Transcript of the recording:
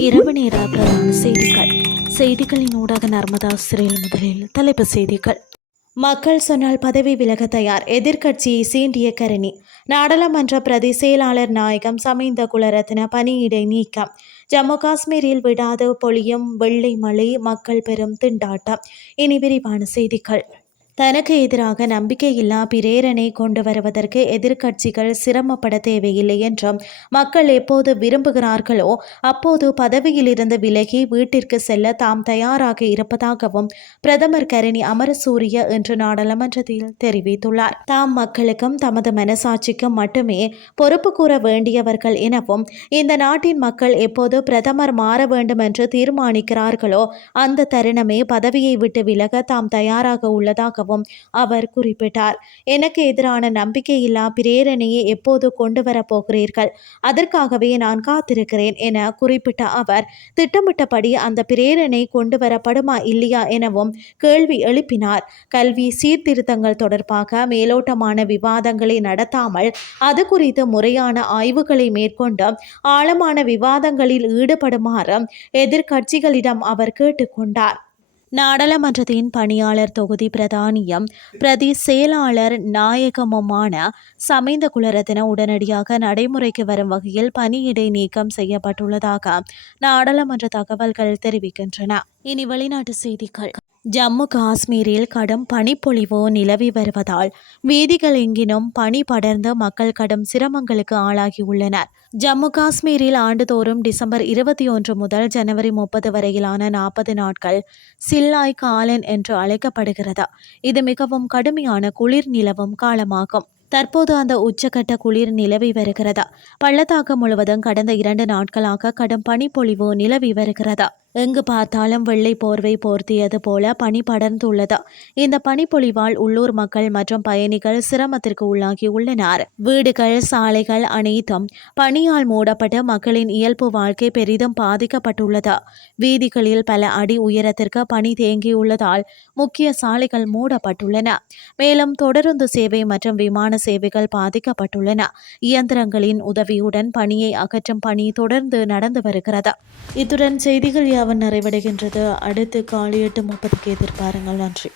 இரவு நேர பிரதான செய்திகள். செய்திகளின் ஊடாக நர்மதா சிறையில் முதலில் தலைப்பு செய்திகள். மக்கள் சொன்னால் பதவி விலக தயார் எதிர்க்கட்சியை சீண்டிய கரணி. நாடாளுமன்ற பிரதி செயலாளர் நாயகம் சமைந்த குலரத்ன பணியிடை நீக்கம். ஜம்மு காஷ்மீரில் விடாது பொழியும் வெள்ளை மழை மக்கள் பெரும் திண்டாட்டம். இனி விரிவான செய்திகள். தனக்கு எதிராக நம்பிக்கையில்லா பிரேரணை கொண்டு வருவதற்கு எதிர்க்கட்சிகள் சிரமப்பட தேவையில்லை என்றும் மக்கள் எப்போது விரும்புகிறார்களோ அப்போது பதவியிலிருந்து விலகி வீட்டிற்கு செல்ல தாம் தயாராக இருப்பதாகவும் பிரதமர் கரணி அமரசூரிய இன்று நாடாளுமன்றத்தில் தெரிவித்துள்ளார். தாம் மக்களுக்கும் தமது மனசாட்சிக்கும் மட்டுமே பொறுப்பு கூற வேண்டியவர்கள் எனவும் இந்த நாட்டின் மக்கள் எப்போது பிரதமர் மாற வேண்டும் என்று தீர்மானிக்கிறார்களோ அந்த தருணமே பதவியை விட்டு விலக தாம் தயாராக உள்ளதாகவும் அவர் குறிப்பிட்டார் எனக்கு எதிரான நம்பிக்கையில்லா பிரேரணையை எப்போது கொண்டு வரப்போகிறீர்கள் அதற்காகவே நான் காத்திருக்கிறேன் என குறிப்பிட்ட அவர் திட்டமிட்டபடி அந்த பிரேரணை கொண்டு வரப்படுமா இல்லையா எனவும் கேள்வி எழுப்பினார். கல்வி சீர்திருத்தங்கள் தொடர்பாக மேலோட்டமான விவாதங்களை நடத்தாமல் அது குறித்து முறையான ஆய்வுகளை மேற்கொண்டு ஆழமான விவாதங்களில் ஈடுபடுமாறு எதிர்க்கட்சிகளிடம் அவர் கேட்டுக்கொண்டார் நாடாளுமன்றத்தின் பணியாளர் தொகுதி பிரதானியம் பிரதி செயலாளர் நாயகமுமான சமைந்த குலரத்தின உடனடியாக நடைமுறைக்கு வரும் வகையில் பணியிடை நீக்கம் செய்யப்பட்டுள்ளதாக நாடாளுமன்ற தகவல்கள் தெரிவிக்கின்றன. இனி வெளிநாட்டு செய்திகள். ஜம்மு காஷ்மீரில் கடும் பனிப்பொழிவு நிலவி வருவதால் வீதிகள் எங்கினும் பனி படர்ந்து மக்கள் கடும் சிரமங்களுக்கு ஆளாகியுள்ளனர். ஜம்மு காஷ்மீரில் ஆண்டுதோறும் டிசம்பர் இருபத்தி ஒன்று முதல் ஜனவரி முப்பது வரையிலான நாற்பது நாட்கள் சில்லாய் காலன் என்று அழைக்கப்படுகிறது. இது மிகவும் கடுமையான குளிர் நிலவும் காலமாகும். தற்போது அந்த உச்சகட்ட குளிர் நிலவி வருகிறது. பள்ளத்தாக்கு முழுவதும் கடந்த இரண்டு நாட்களாக கடும் பனிப்பொழிவு நிலவி வருகிறது. எங்கு பார்த்தாலும் வெள்ளை போர்வை போர்த்தியது போல பனி படர்ந்துள்ளது. இந்த பனிப்பொழிவால் உள்ளூர் மக்கள் மற்றும் பயணிகள் சிரமத்திற்கு உள்ளாகி உள்ளனர். வீடுகள் சாலைகள் அனைத்தும் பனியால் மூடப்பட்டு மக்களின் இயல்பு வாழ்க்கை பெரிதும் பாதிக்கப்பட்டுள்ளது. வீதிகளில் பல அடி உயரத்திற்கு பனி தேங்கியுள்ளதால் முக்கிய சாலைகள் மூடப்பட்டுள்ளன. மேலும் தொடருந்து சேவை மற்றும் விமான சேவைகள் பாதிக்கப்பட்டுள்ளன. இயந்திரங்களின் உதவியுடன் பனியை அகற்றும் பணி தொடர்ந்து நடந்து வருகிறது. இத்துடன் செய்திகள் அவன் நிறைவடைகின்றது. அடுத்து காலை எட்டு முப்பதுக்கு எதிர்பாருங்கள். நன்றி.